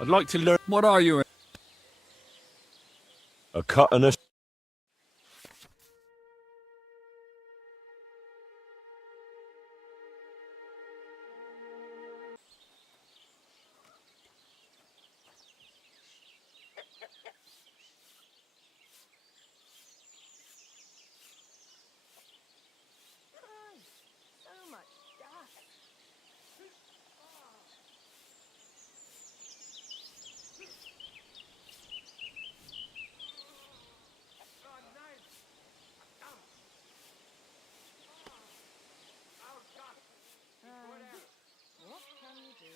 I'd like to learn. What are you? A cut and a. So much dust. What can you do?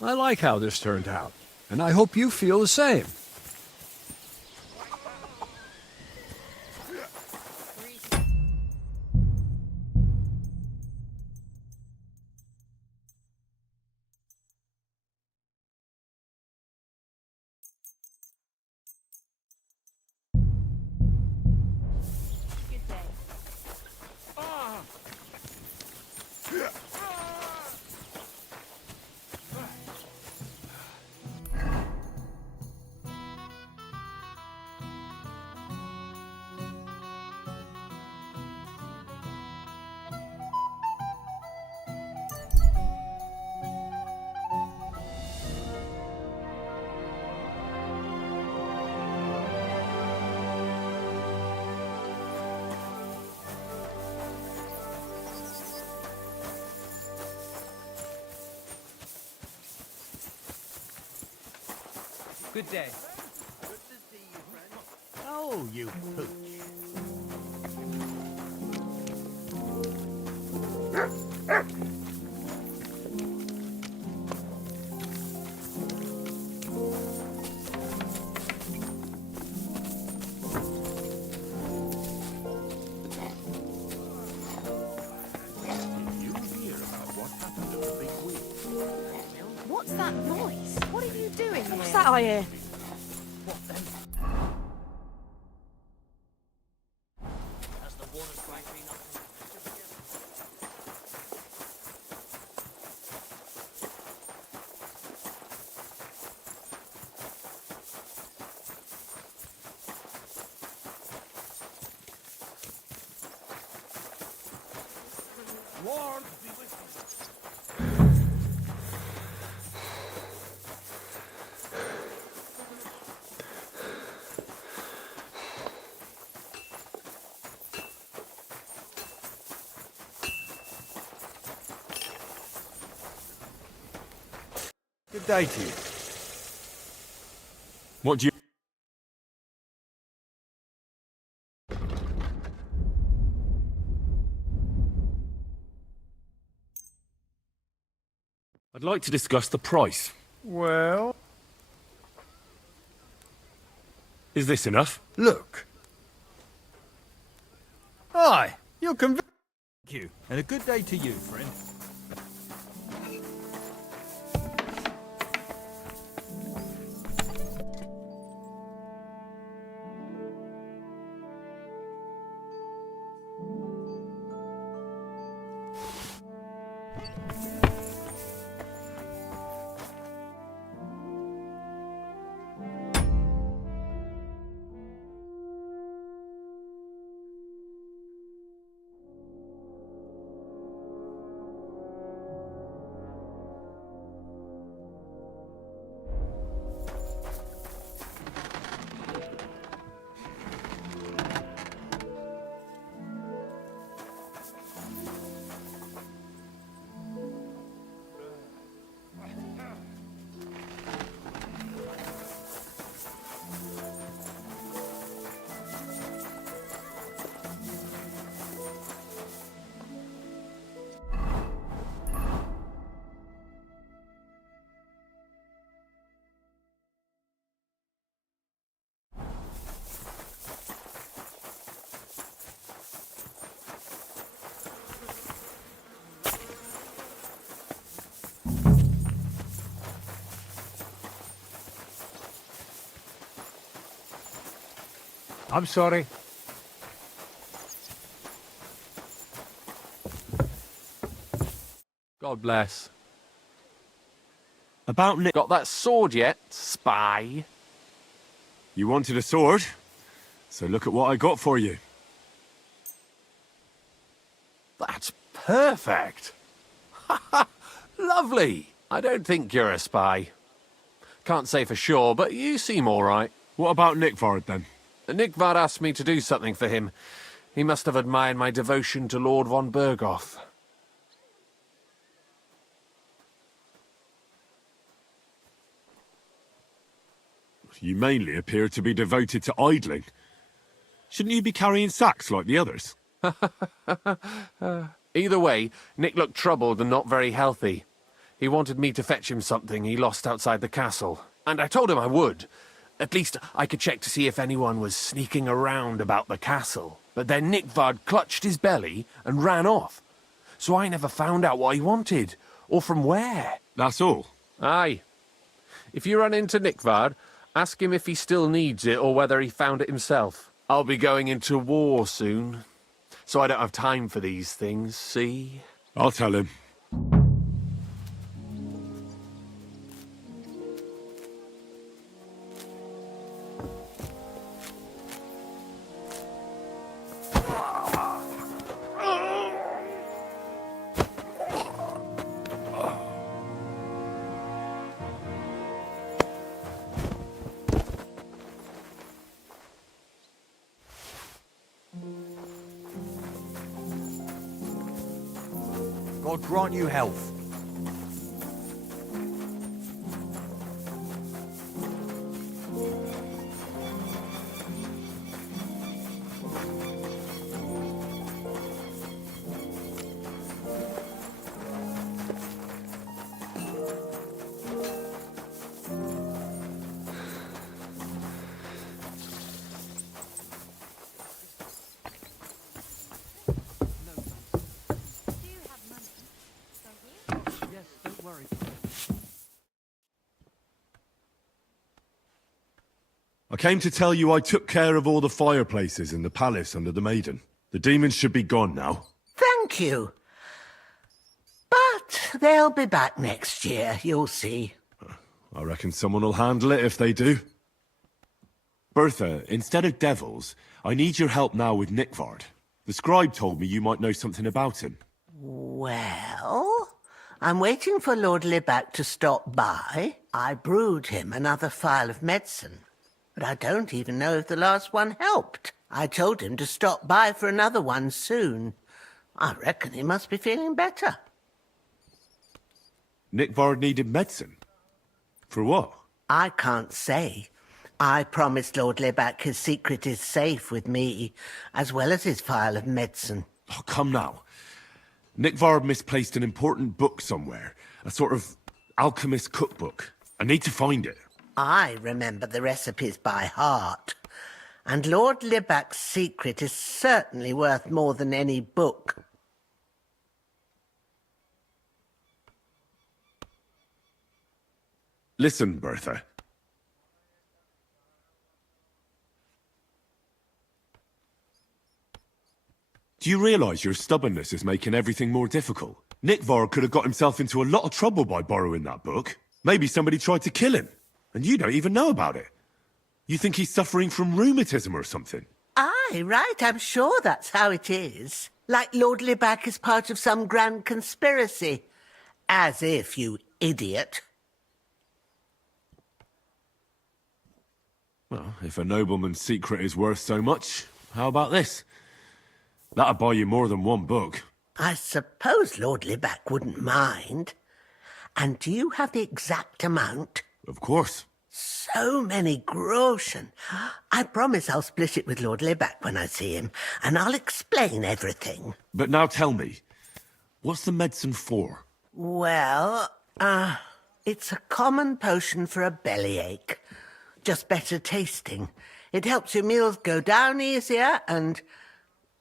I like how this turned out, and I hope you feel the same. Good day. Good day. Good to see you, friend. Oh, you pooch. What's that noise? What are you doing here? What's that I hear? Has the water sprite been up? Lord be with you. Good day to you. What do you. I'd like to discuss the price. Well, Is this enough? look. Aye, you're convinced. Thank you. And a good day to you, friend. I'm sorry. God bless. About Nick. Got that sword yet, spy? You wanted a sword? So look at what I got for you. That's perfect. Lovely. I don't think you're a spy. Can't say for sure, but you seem all right. What about Nickvard, then? Nickvard asked me to do something for him. He must have admired my devotion to Lord von Berghoff. You mainly appear to be devoted to idling. Shouldn't you be carrying sacks like the others? Either way, Nick looked troubled and not very healthy. He wanted me to fetch him something he lost outside the castle, and I told him I would. At least I could check to see if anyone was sneaking around about the castle. But then Nickvard clutched his belly and ran off. So I never found out what he wanted, or from where. That's all. Aye. If you run into Nickvard, ask him if he still needs it or whether he found it himself. I'll be going into war soon, so I don't have time for these things, see? I'll tell him. God grant you health. Do you have money? Don't you? Yes, don't worry. I came to tell you I took care of all the fireplaces in the palace under the Maiden. The demons should be gone now. Thank you. But they'll be back next year, you'll see. I reckon someone will handle it if they do. Bertha, instead of devils, I need your help now with Nickvard. The scribe told me you might know something about him. Well, I'm waiting for Lord Libac to stop by. I brewed him another phial of medicine, but I don't even know if the last one helped. I told him to stop by for another one soon. I reckon he must be feeling better. Nickvard needed medicine? For what? I can't say. I promised Lord Libac his secret is safe with me, as well as his phial of medicine. Oh, come now. Nickvard misplaced an important book somewhere. A sort of alchemist cookbook. I need to find it. I remember the recipes by heart. And Lord Libac's secret is certainly worth more than any book. Listen, Bertha. Do you realise your stubbornness is making everything more difficult? Nickvard could have got himself into a lot of trouble by borrowing that book. Maybe somebody tried to kill him, and you don't even know about it. You think he's suffering from rheumatism or something? Aye, right, I'm sure that's how it is. Like Lord Libac is part of some grand conspiracy. As if, you idiot. Well, if a nobleman's secret is worth so much, how about this? That'll buy you more than one book. I suppose Lord Libac wouldn't mind. And do you have the exact amount? Of course. So many groschen. I promise I'll split it with Lord Libac when I see him, and I'll explain everything. But now tell me, what's the medicine for? Well, it's a common potion for a bellyache. Just better tasting. It helps your meals go down easier and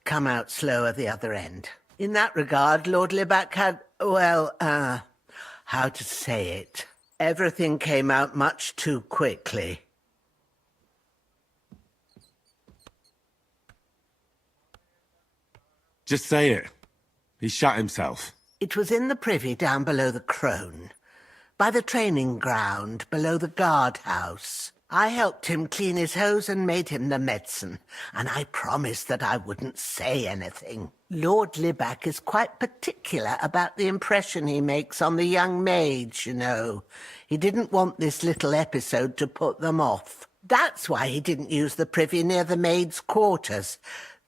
come out slower the other end. In that regard, Lord Libac had, well, how to say it? Everything came out much too quickly. Just say it. He shot himself. It was in the privy down below the Crone, by the training ground below the guardhouse. I helped him clean his hose and made him the medicine, and I promised that I wouldn't say anything. Lord Libac is quite particular about the impression he makes on the young maids, you know. He didn't want this little episode to put them off. That's why he didn't use the privy near the maids' quarters,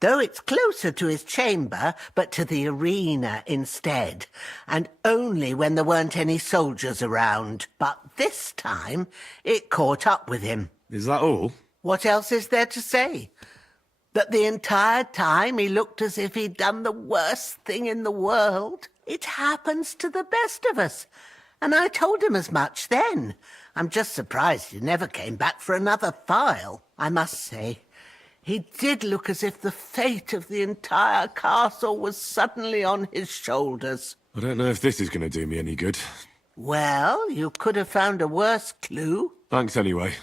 though it's closer to his chamber, but to the arena instead, and only when there weren't any soldiers around. But this time, it caught up with him. Is that all? What else is there to say? That the entire time he looked as if he'd done the worst thing in the world. It happens to the best of us. And I told him as much then. I'm just surprised he never came back for another file. I must say, he did look as if the fate of the entire castle was suddenly on his shoulders. I don't know if this is going to do me any good. Well, you could have found a worse clue. Thanks anyway.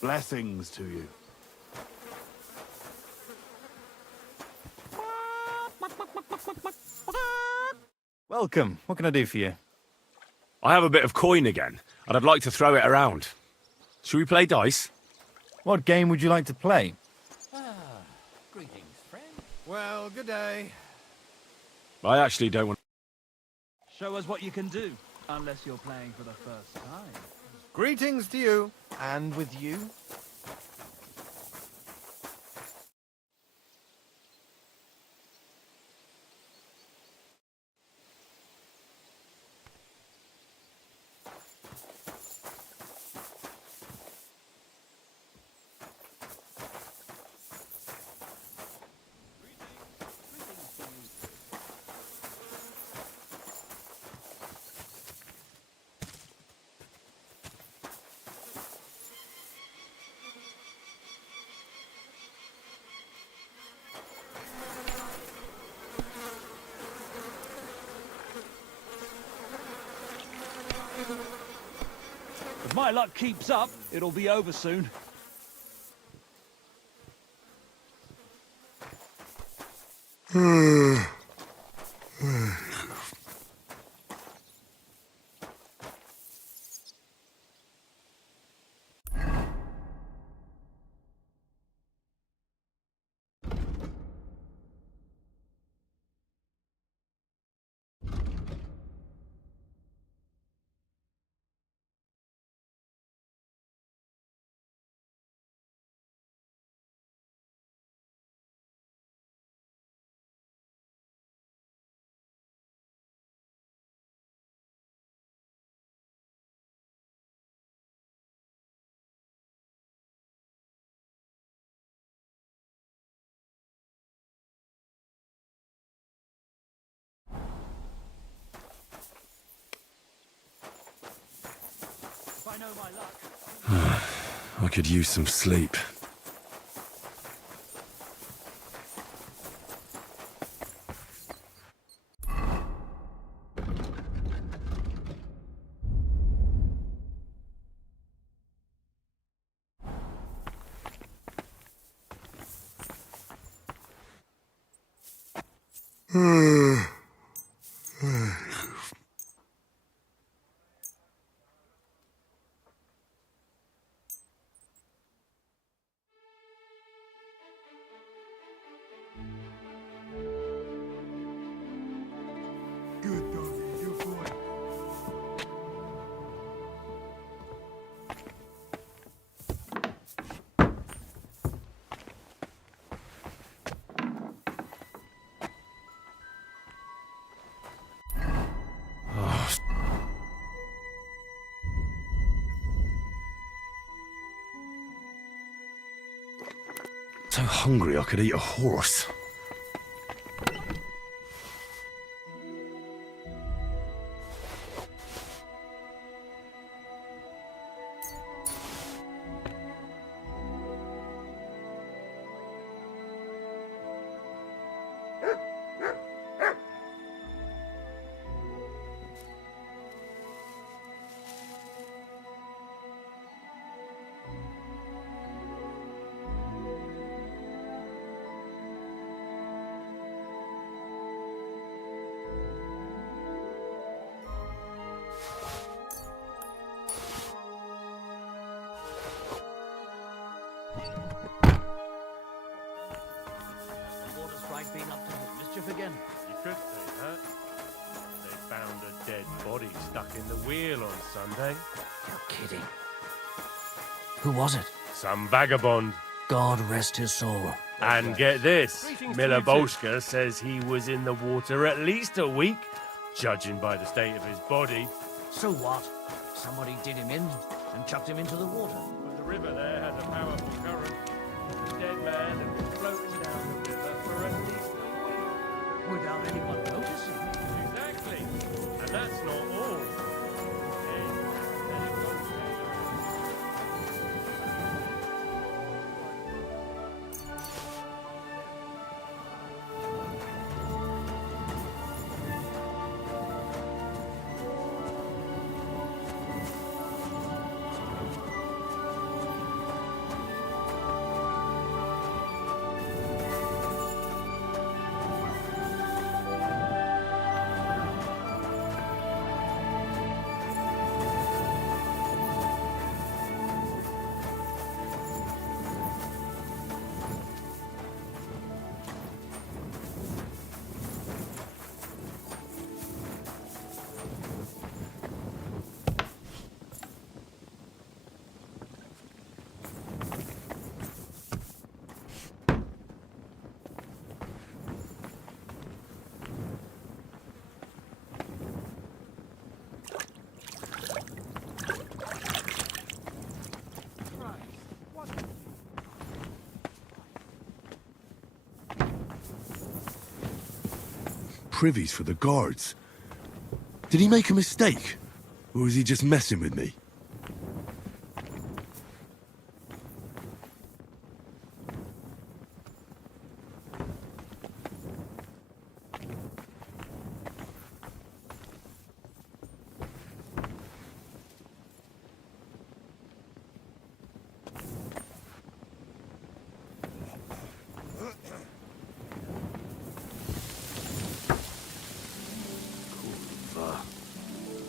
Blessings to you. Welcome. What can I do for you? I have a bit of coin again, and I'd like to throw it around. Should we play dice? What game would you like to play? Greetings, friend. Well, good day. I actually don't want... Show us what you can do, unless you're playing for the first time. Greetings to you. And with you. If my luck keeps up, it'll be over soon. If I know my luck. I could use some sleep. Good doggy, good boy. So hungry I could eat a horse. mischief again. You could say that. They found a dead body stuck in the wheel on Sunday. You're kidding. Who was it? Some vagabond. God rest his soul. And get this, Greetings to Miller you too. Bolshka says he was in the water at least a week, judging by the state of his body. So what? Somebody did him in and chucked him into the water. But the river there has a powerful current. The dead man had been floating down the river for at least a week. Without anyone noticing. Exactly. And that's not all. Then it got Privies for the guards. Did he make a mistake? Or was he just messing with me?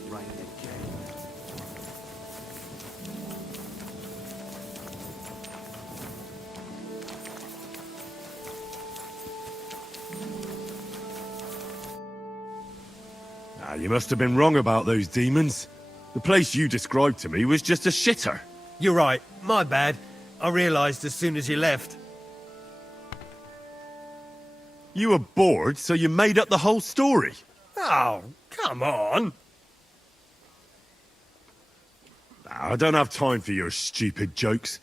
Right again. Ah, you must have been wrong about those demons. The place you described to me was just a shitter. You're right. My bad. I realised as soon as you left. You were bored, so you made up the whole story. Oh, come on. Ah, I don't have time for your stupid jokes.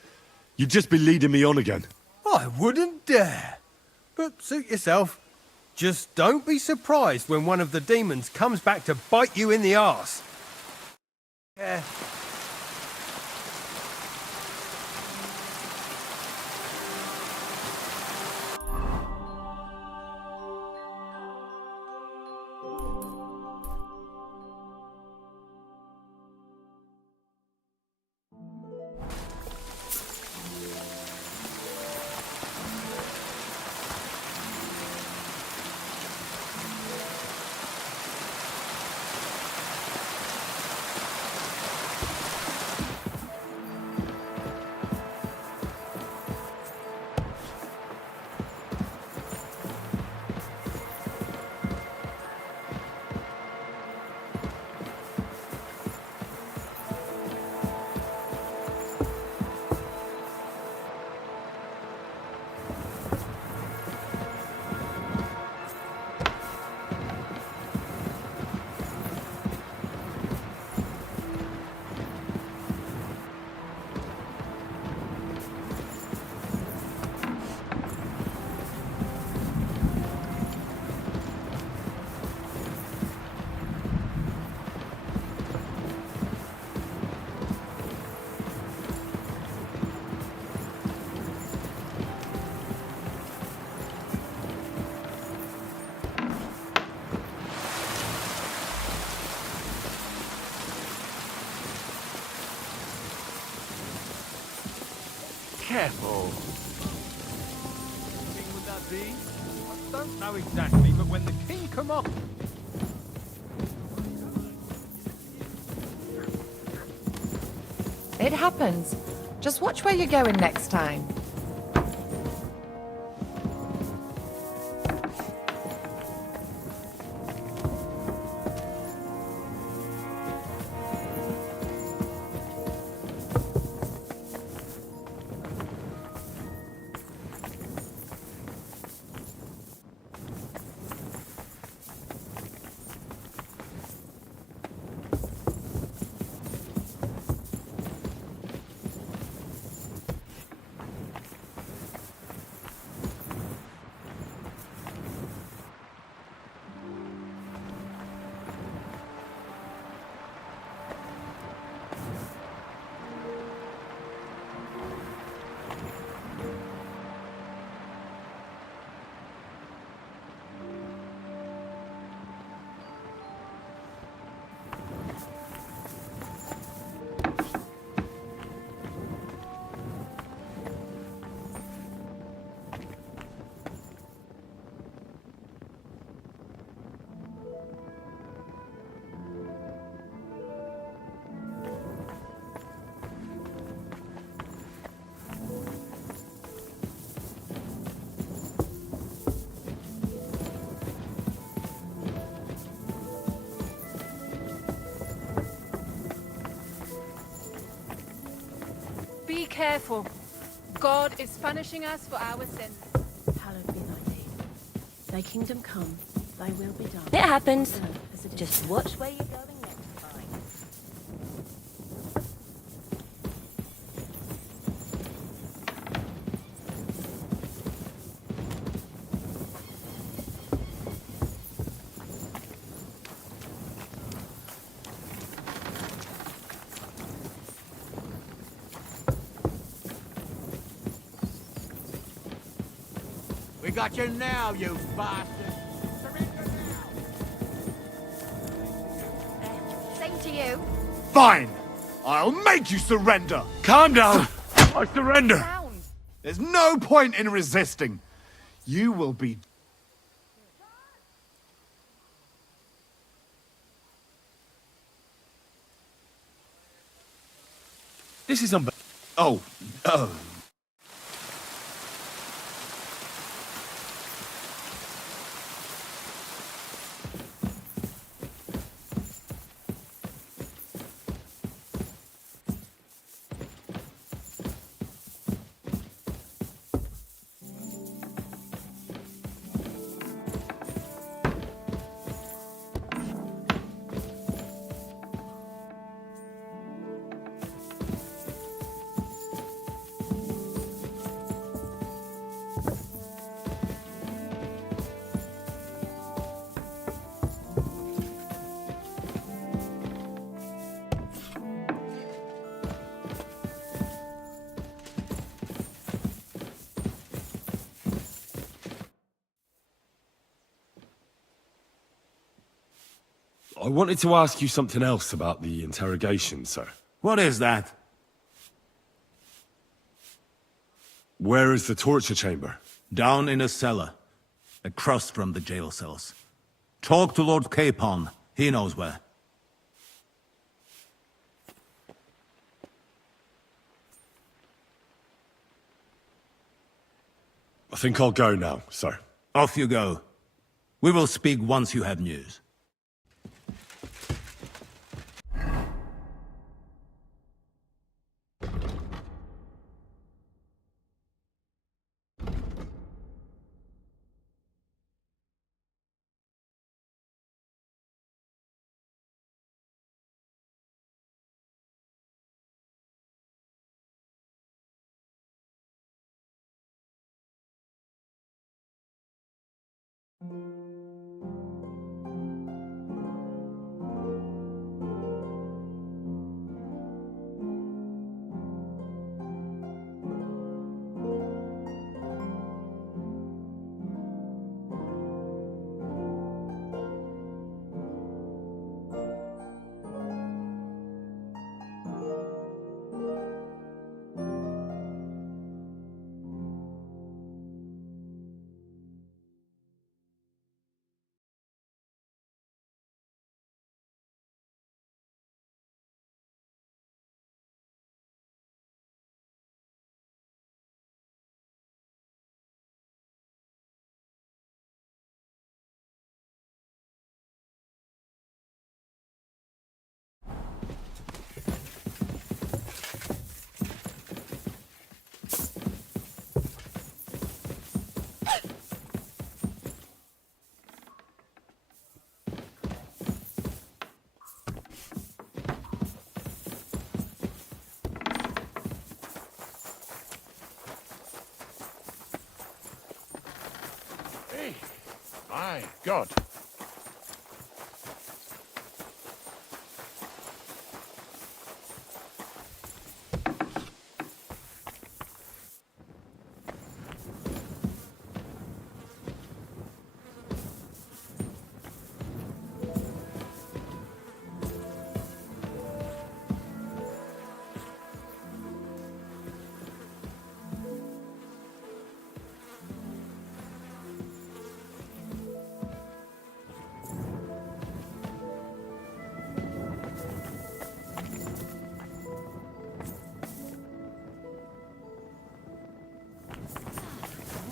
You'd just be leading me on again. I wouldn't dare. But suit yourself. Just don't be surprised when one of the demons comes back to bite you in the arse. Yeah. Careful. King would that be? I don't know exactly, but when the king come up... It happens. Just watch where you're going next time. careful. God is punishing us for our sins. Hallowed be thy name. Thy kingdom come, thy will be done. It happens. on earth as it is Just in watch where you're going next time. We got you now, you bastard. Same to you. Fine! I'll make you surrender! Calm down. I surrender. Sound. There's no point in resisting. You will be... This is unbelievable. Oh, oh. I wanted to ask you something else about the interrogation, sir. What is that? Where is the torture chamber? Down in a cellar, across from the jail cells. Talk to Lord Capon. He knows where. I think I'll go now, sir. Off you go. We will speak once you have news. My God.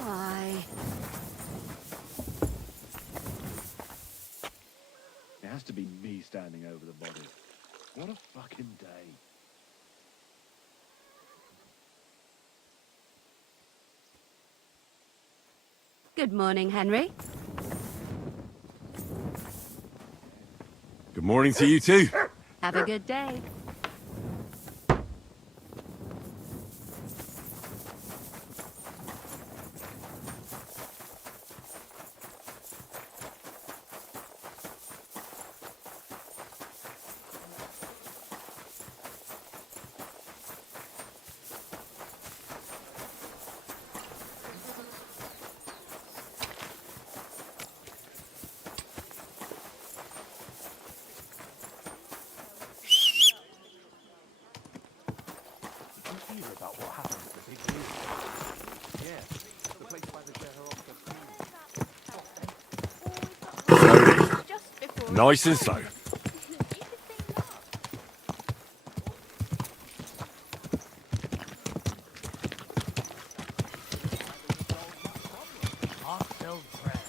Why? It has to be me standing over the body. What a fucking day. Good morning, Henry. Good morning to you too. Have a good day. Nice and slow. Heartfelt prayer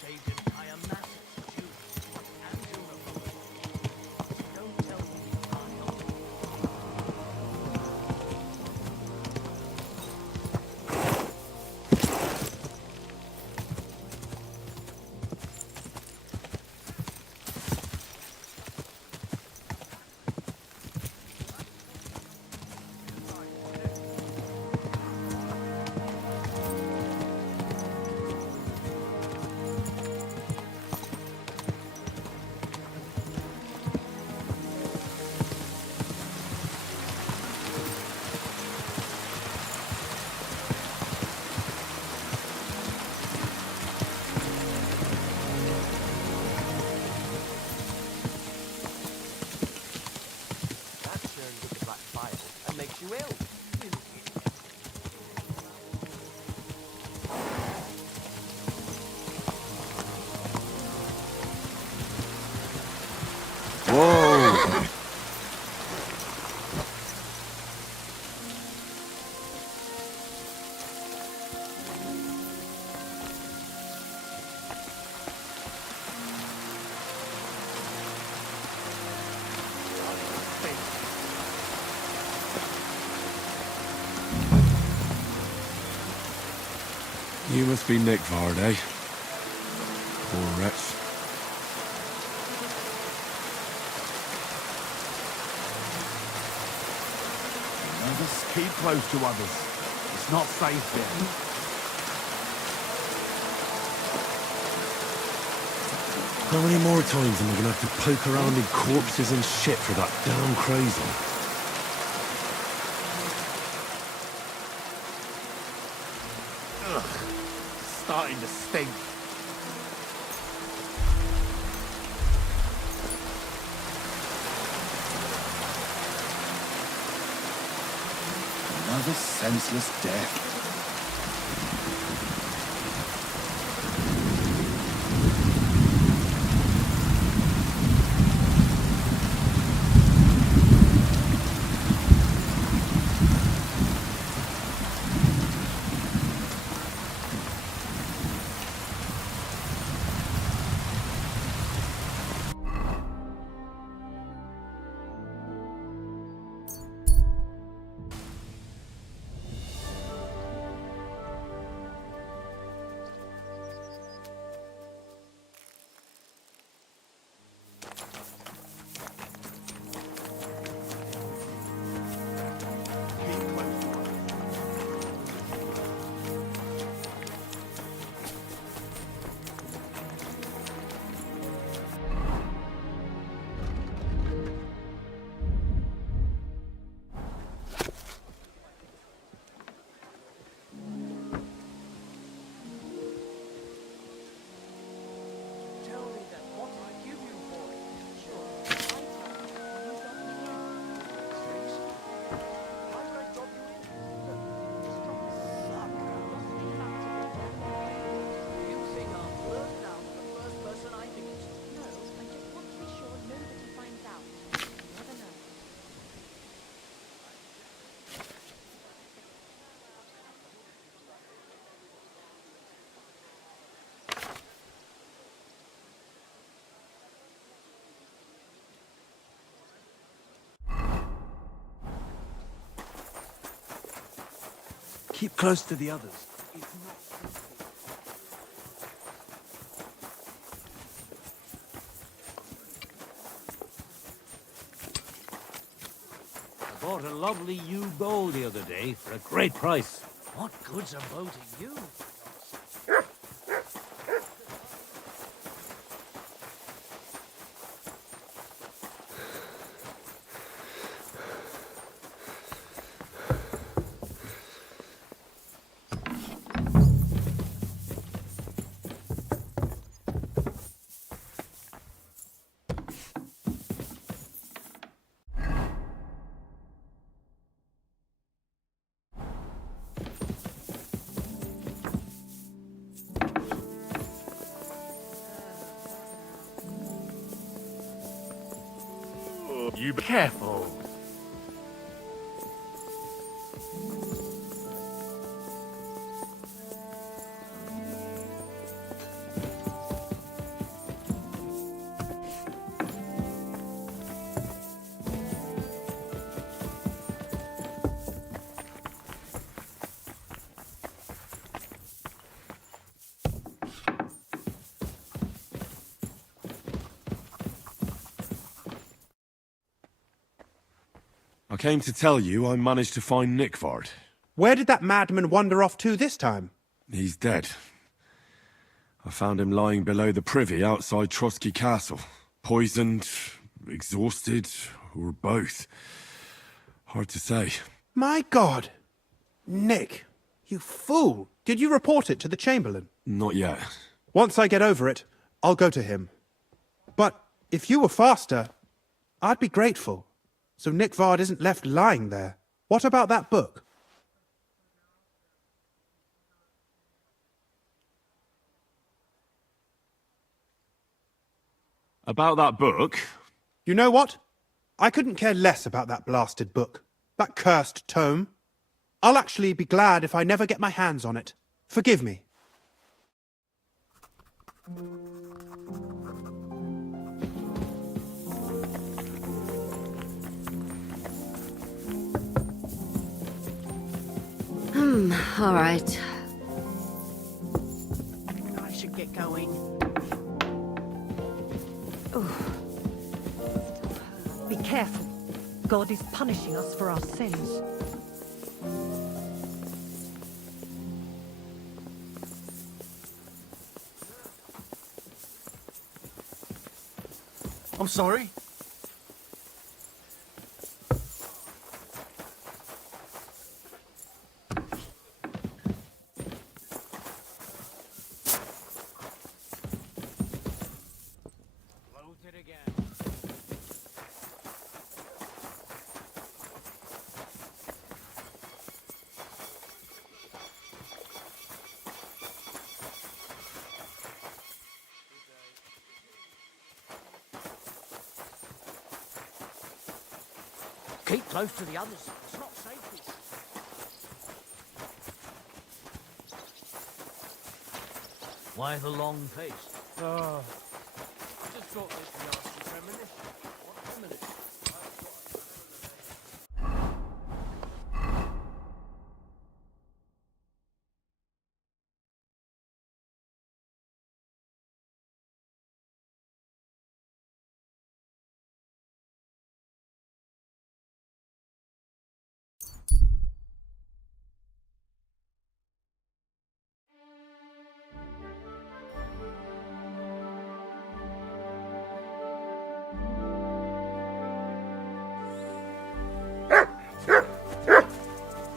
saved entire masses of Jews and children. Don't tell me you can't help me. Whoa! You must be Nick Varday. Poor wretch. Just keep close to others. It's not safe here. How many more times am I gonna have to poke around in corpses and shit for that damn crazy? Ugh. Starting to stink. Another senseless death. Keep close to the others. bought a lovely ewe bowl the other day for a great price. What good's a bow to you? You be careful. I came to tell you I managed to find Nickvard. Where did that madman wander off to this time? He's dead. I found him lying below the privy outside Trotsky Castle. Poisoned, exhausted, or both. Hard to say. My God! Nick, you fool! Did you report it to the Chamberlain? Not yet. Once I get over it, I'll go to him. But if you were faster, I'd be grateful. So Nickvard isn't left lying there. What about that book? About that book? You know what? I couldn't care less about that blasted book. That cursed tome. I'll actually be glad if I never get my hands on it. Forgive me. All right. I should get going. Be careful. God is punishing us for our sins. I'm sorry. Keep close to the others. It's not safe. Why the long face? Oh, I just got this nasty premonition. What's a minute?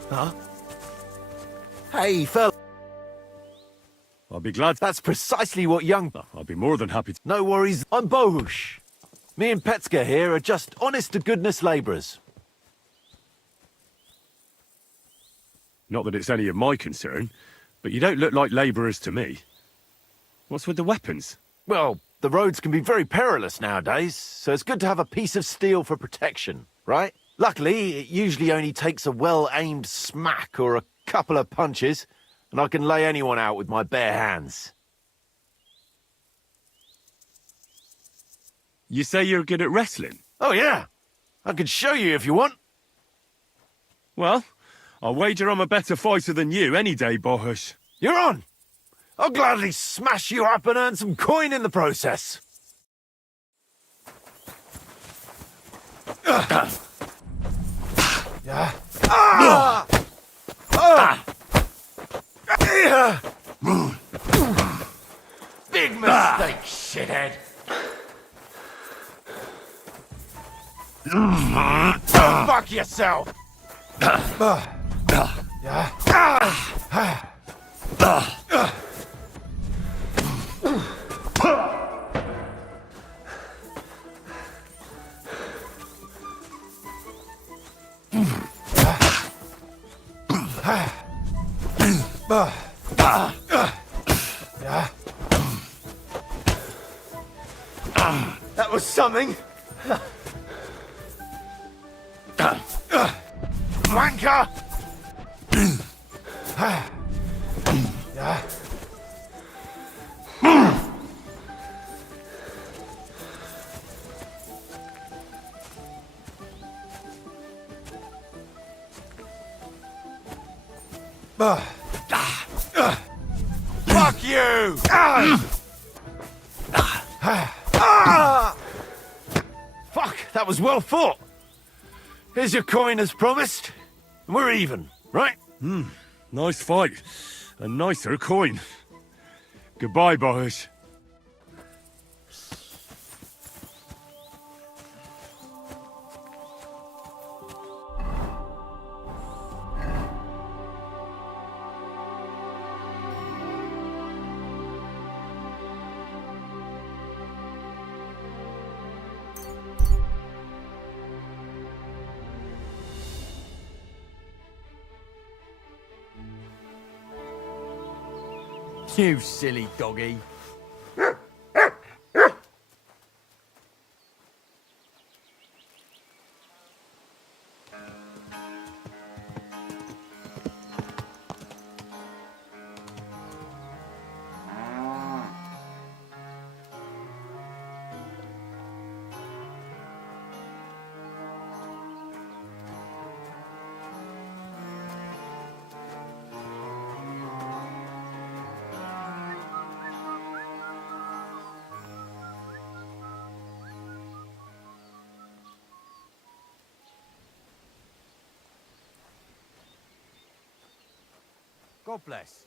Huh? Hey, fella. I'll be glad. That's precisely what young... I'll be more than happy to... No worries. I'm Bohush. Me and Petska here are just honest-to-goodness labourers. Not that it's any of my concern, but you don't look like labourers to me. What's with the weapons? Well, the roads can be very perilous nowadays, so it's good to have a piece of steel for protection, right? Luckily, it usually only takes a well-aimed smack or a couple of punches, and I can lay anyone out with my bare hands. You say you're good at wrestling? Oh, yeah. I could show you if you want. Well, I'll wager I'm a better fighter than you any day, Bohush. You're on. I'll gladly smash you up and earn some coin in the process. Big mistake, shithead. Fuck yourself. That was something. Wanker! Fuck you! Fuck, that was well fought. Here's your coin as promised. We're even, right? Nice fight. A nicer coin. Goodbye, boys. You silly doggy. God bless.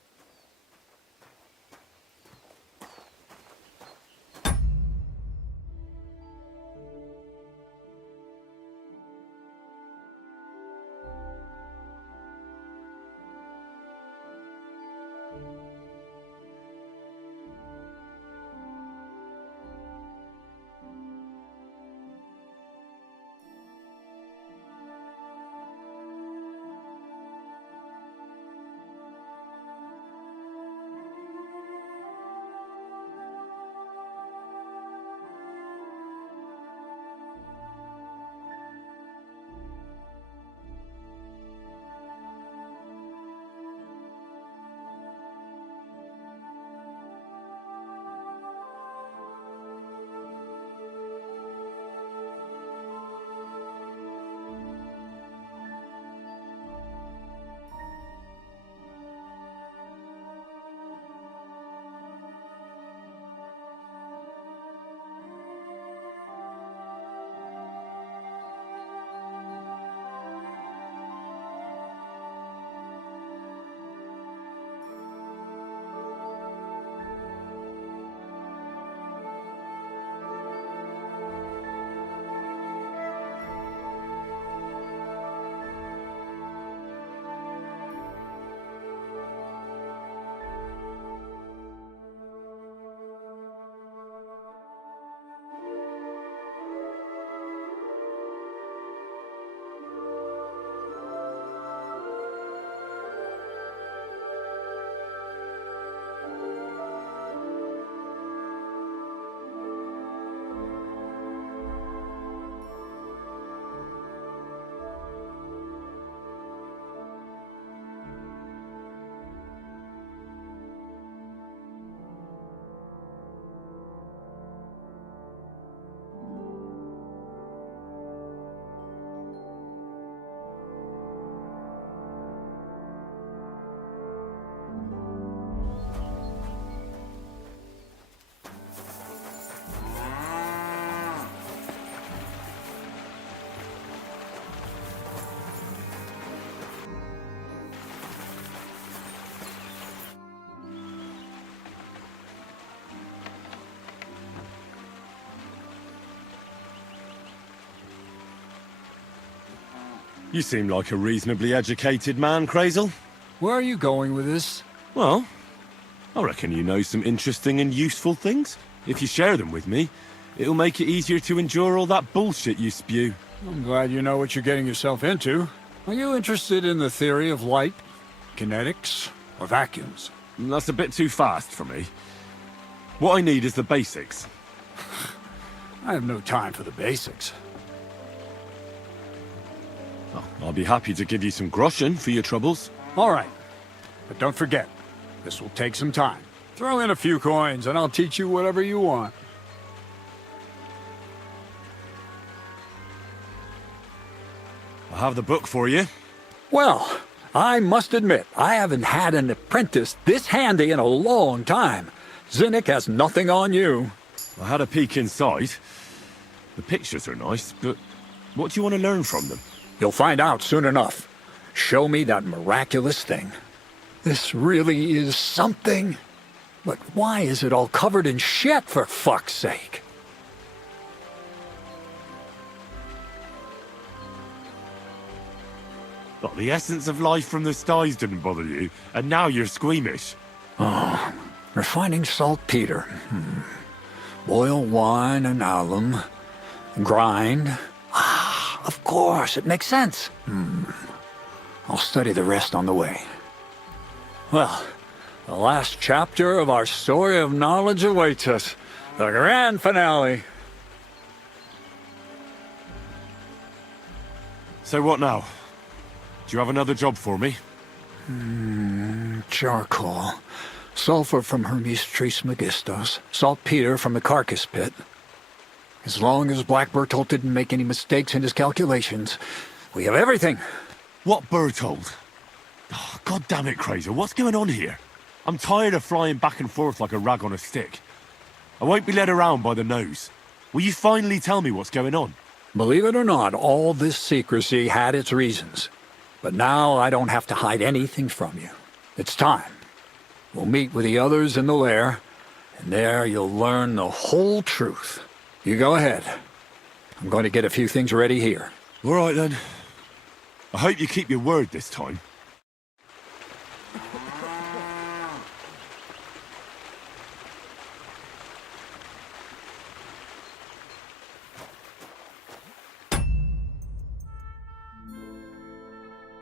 You seem like a reasonably educated man, Crazel. Where are you going with this? Well, I reckon you know some interesting and useful things. If you share them with me, it'll make it easier to endure all that bullshit you spew. I'm glad you know what you're getting yourself into. Are you interested in the theory of light, kinetics, or vacuums? That's a bit too fast for me. What I need is the basics. I have no time for the basics. Oh, I'll be happy to give you some groschen for your troubles. All right. But don't forget, this will take some time. Throw in a few coins and I'll teach you whatever you want. I have the book for you. Well, I must admit, I haven't had an apprentice this handy in a long time. Zinnik has nothing on you. I had a peek inside. The pictures are nice, but what do you want to learn from them? You'll find out soon enough. Show me that miraculous thing. This really is something. But why is it all covered in shit, for fuck's sake? But the essence of life from the skies didn't bother you, and now you're squeamish. Oh, refining saltpeter. Boil wine and alum. Grind. Ah, of course, it makes sense. I'll study the rest on the way. Well, the last chapter of our story of knowledge awaits us. The grand finale. So what now? Do you have another job for me? Charcoal. Sulfur from Hermes Trismegistos. Saltpeter from the carcass pit. As long as Black Bertolt didn't make any mistakes in his calculations, we have everything. What Bertolt? Oh, God damn it, Crazer, what's going on here? I'm tired of flying back and forth like a rag on a stick. I won't be led around by the nose. Will you finally tell me what's going on? Believe it or not, all this secrecy had its reasons. But now I don't have to hide anything from you. It's time. We'll meet with the others in the lair, and there you'll learn the whole truth. You go ahead. I'm going to get a few things ready here. All right, then. I hope you keep your word this time.